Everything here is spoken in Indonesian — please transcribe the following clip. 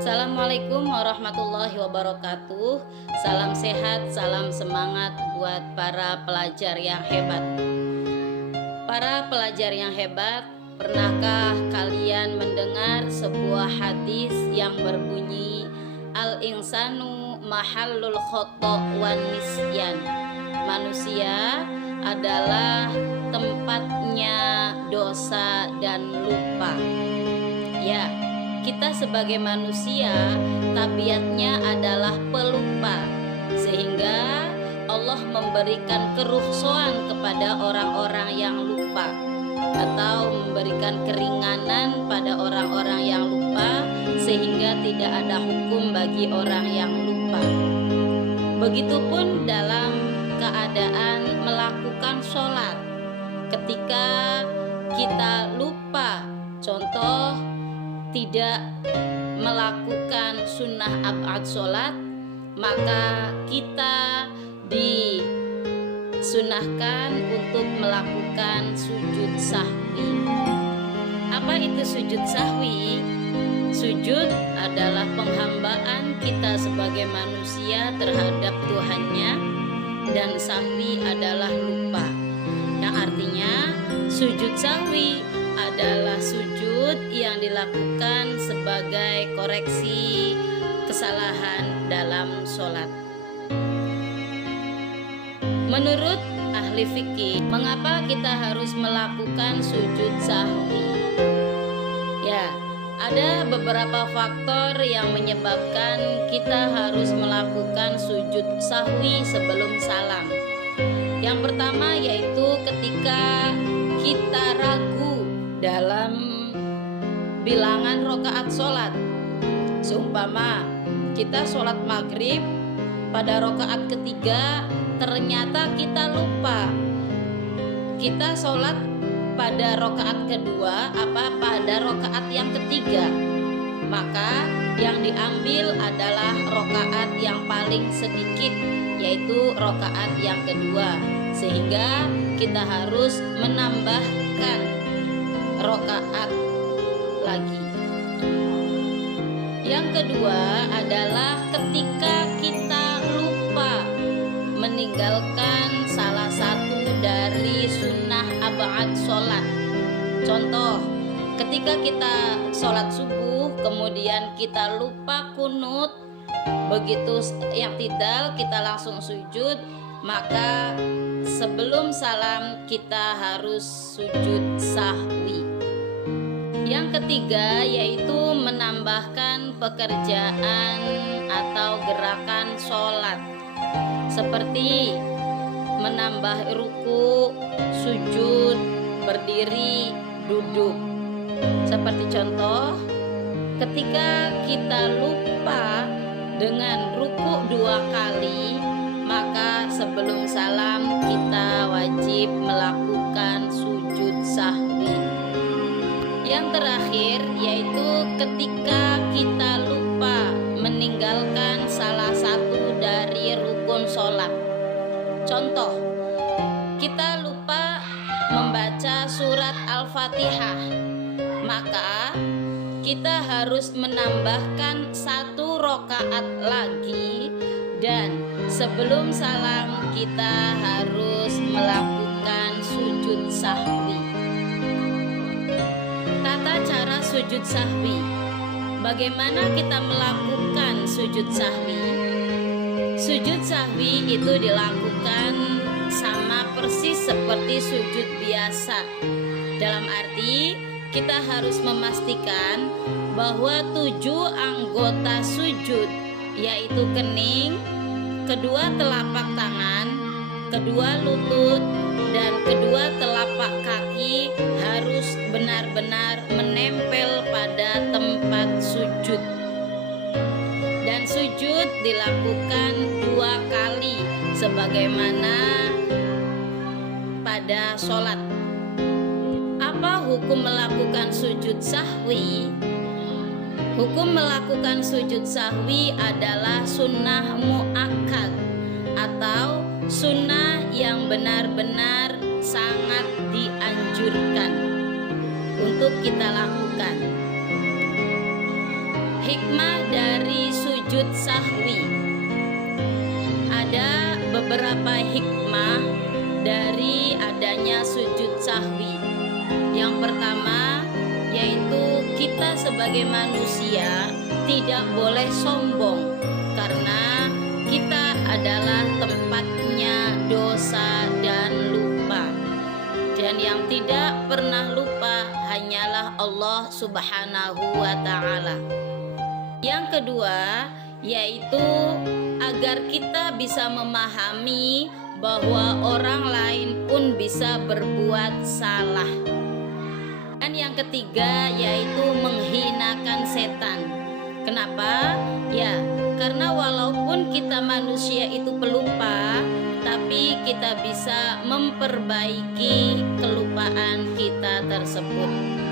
Assalamualaikum warahmatullahi wabarakatuh. Salam sehat, salam semangat buat para pelajar yang hebat. Para pelajar yang hebat, pernahkah kalian mendengar sebuah hadis yang berbunyi al-insanu mahallul khata' wan nisyan? Manusia adalah tempatnya dosa dan lupa. Ya, kita sebagai manusia tabiatnya adalah pelupa, sehingga Allah memberikan keruhsoan kepada orang-orang yang lupa, atau memberikan keringanan pada orang-orang yang lupa, sehingga tidak ada hukum bagi orang yang lupa. Begitupun dalam keadaan melakukan sholat, ketika kita lupa, contoh tidak melakukan sunnah ab'ad sholat, maka kita disunahkan untuk melakukan sujud sahwi. Apa itu sujud sahwi? Sujud adalah penghambaan kita sebagai manusia terhadap Tuhannya, dan sahwi adalah lupa, yang artinya sujud sahwi adalah sujud yang dilakukan sebagai koreksi kesalahan dalam sholat. Menurut ahli fikih, mengapa kita harus melakukan sujud sahwi? Ya, ada beberapa faktor yang menyebabkan kita harus melakukan sujud sahwi sebelum salam. Yang pertama yaitu ketika kita ragu dalam bilangan rokaat sholat. Seumpama kita sholat maghrib, pada rokaat ketiga ternyata kita lupa, kita sholat pada rokaat kedua pada rokaat yang ketiga, maka yang diambil adalah rokaat yang paling sedikit, yaitu rokaat yang kedua, sehingga kita harus menambahkan rokaat lagi. Yang kedua adalah ketika kita lupa meninggalkan salah satu dari sunnah ab'ad sholat. Contoh, ketika kita sholat subuh kemudian kita lupa kunut, begitu i'tidal kita langsung sujud, maka sebelum salam kita harus sujud sahwi. Yang ketiga yaitu menambahkan pekerjaan atau gerakan sholat, seperti menambah ruku, sujud, berdiri, duduk. Seperti contoh, ketika kita lupa dengan ruku 2 kali, maka sebelum salam kita wajib melakukan sujud sahwi. Yang terakhir yaitu ketika kita lupa meninggalkan salah satu dari rukun sholat. Contoh, kita lupa membaca surat Al-Fatihah, maka kita harus menambahkan 1 rokaat lagi, dan sebelum salam kita harus melakukan sujud sahwi. Tata cara sujud sahwi. Bagaimana kita melakukan sujud sahwi? Sujud sahwi itu dilakukan sama persis seperti sujud biasa. Dalam arti kita harus memastikan bahwa 7 anggota sujud, yaitu kening, kedua telapak tangan, kedua lutut, dan kedua telapak kaki harus benar-benar menempel pada tempat sujud. Dan sujud dilakukan 2 kali sebagaimana pada sholat. Apa hukum melakukan sujud sahwi? Hukum melakukan sujud sahwi adalah sunnah mu'akkad, atau sunnah yang benar-benar sangat dianjurkan untuk kita lakukan. Hikmah dari sujud sahwi. Ada beberapa hikmah dari adanya sujud sahwi. Yang pertama yaitu kita sebagai manusia tidak boleh sombong, karena kita adalah tempatnya dosa dan lupa. Dan yang tidak pernah lupa hanyalah Allah Subhanahu wa ta'ala. Yang kedua yaitu agar kita bisa memahami bahwa orang lain pun bisa berbuat salah. Dan yang ketiga yaitu menghinakan setan. Kenapa? Ya, karena walaupun kita manusia itu pelupa, tapi kita bisa memperbaiki kelupaan kita tersebut.